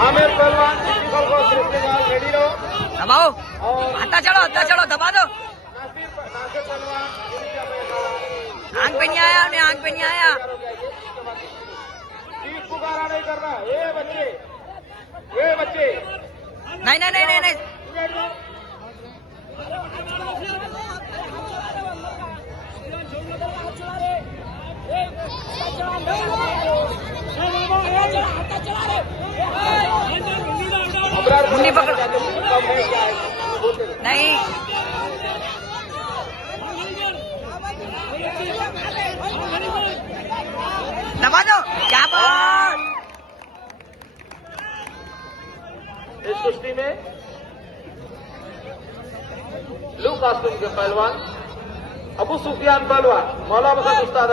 आमिर पहलवान प्रिंसिपल को रेडी रहो। दबाओ, आता चढ़ो दबा दो। नासिर पहलवान आंख पे नहीं आया, उन्हें आंख पे नहीं आया। चीख पुकारा नहीं करना। ये बच्चे नहीं। मुंडी पकड़। नहीं, दबा दो। क्या बात। इस कुश्ती में ब्लू कास्ट्यूम के पहलवान अबू सुफियान पहलवान मौला मसद उस्ताद